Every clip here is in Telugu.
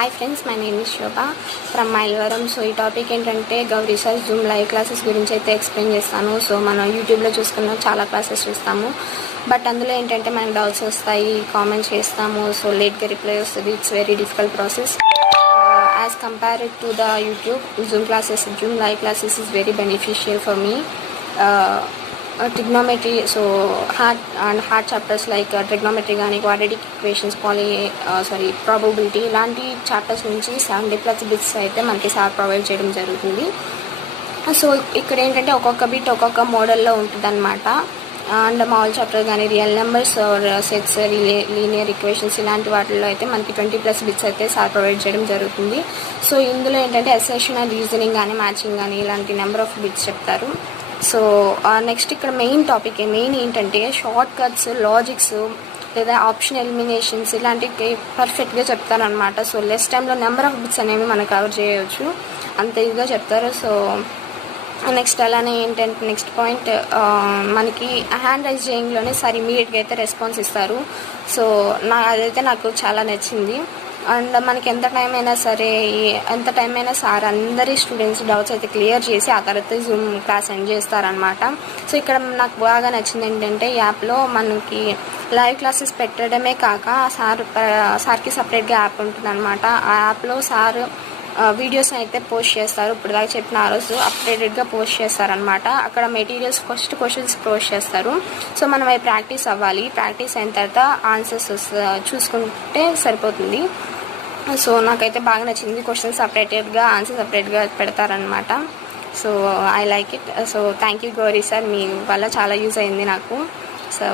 Hi friends, my name is Shobha from Mylavaram. So ఈ టాపిక్ ఏంటంటే Gauri sir Zoom live classes గురించి అయితే ఎక్స్ప్లెయిన్ చేస్తాను. సో మనం యూట్యూబ్లో చూసుకున్న చాలా క్లాసెస్ చూస్తాము, బట్ అందులో ఏంటంటే మనకు డౌట్స్ వస్తాయి, కామెంట్స్ చేస్తాము. సో లేట్గా రిప్లై వస్తుంది. It's very difficult process as compared to the YouTube. Zoom classes, Zoom live classes is very beneficial for me. Trigonometry, so hard chapters like trigonometry కానీ quadratic equations, probability ఇలాంటి చాప్టర్స్ నుంచి 70+ బిట్స్ అయితే మనకి సార్ ప్రొవైడ్ చేయడం జరుగుతుంది. సో ఇక్కడ ఏంటంటే ఒక్కొక్క బిట్ ఒక్కొక్క మోడల్లో ఉంటుంది అనమాట. అండ్ మామూలు చాప్టర్ కానీ real numbers, sets, linear equations ఇలాంటి వాటిల్లో అయితే మనకి 20+ బిట్స్ అయితే సార్ ప్రొవైడ్ చేయడం జరుగుతుంది. సో ఇందులో ఏంటంటే అసెషనల్ రీజనింగ్ కానీ మ్యాచింగ్ కానీ ఇలాంటి నెంబర్ ఆఫ్ బిట్స్ చెప్తారు. సో నెక్స్ట్ ఇక్కడ మెయిన్ ఏంటంటే షార్ట్ కట్స్, లాజిక్స్ లేదా ఆప్షన్ ఎలిమినేషన్స్ ఇలాంటివి పర్ఫెక్ట్గా చెప్తారనమాట. సో లెస్ టైంలో నెంబర్ ఆఫ్ బిట్స్ అనేవి మనం కవర్ చేయవచ్చు, అంత ఇదిగా చెప్తారు. సో నెక్స్ట్ అలానే ఏంటంటే నెక్స్ట్ పాయింట్, మనకి హ్యాండ్ రైజ్ చేయంలోనే సార్ ఇమీడియట్గా అయితే రెస్పాన్స్ ఇస్తారు. సో అదైతే నాకు చాలా నచ్చింది. అండ్ మనకి ఎంత టైం అయినా సార్ అందరి స్టూడెంట్స్ డౌట్స్ అయితే క్లియర్ చేసి ఆ తర్వాత జూమ్ క్లాస్ ఎండ్ చేస్తారనమాట. సో ఇక్కడ నాకు బాగా నచ్చింది ఏంటంటే యాప్లో మనకి లైవ్ క్లాసెస్ పెట్టడమే కాక సార్కి సపరేట్గా యాప్ ఉంటుంది అనమాట. ఆ యాప్లో సార్ వీడియోస్ని అయితే పోస్ట్ చేస్తారు. ఇప్పుడు దాకా చెప్పిన ఆ రోజు అప్డేటెడ్గా పోస్ట్ చేస్తారనమాట. అక్కడ మెటీరియల్స్ ఫస్ట్ క్వశ్చన్స్ పోస్ట్ చేస్తారు. సో మనం అవి ప్రాక్టీస్ అవ్వాలి. ప్రాక్టీస్ అయిన తర్వాత ఆన్సర్స్ చూసుకుంటే సరిపోతుంది. సో నాకైతే బాగా నచ్చింది. క్వశ్చన్స్ సపరేటెడ్గా, ఆన్సర్ సపరేట్గా పెడతారనమాట. So I like it. So thank you Gowri sir, మీ వల్ల చాలా యూజ్ అయింది నాకు. సో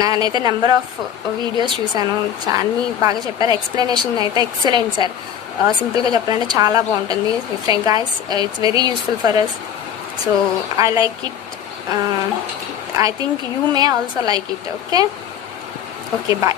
నేనైతే నెంబర్ ఆఫ్ వీడియోస్ చూశాను, అన్నీ బాగా చెప్పారు. ఎక్స్ప్లెనేషన్ అయితే ఎక్సలెంట్ సార్. సింపుల్గా చెప్పాలంటే చాలా బాగుంటుంది. Guys, it's very useful for us. So I like it. I think you may also like it. Okay, bye.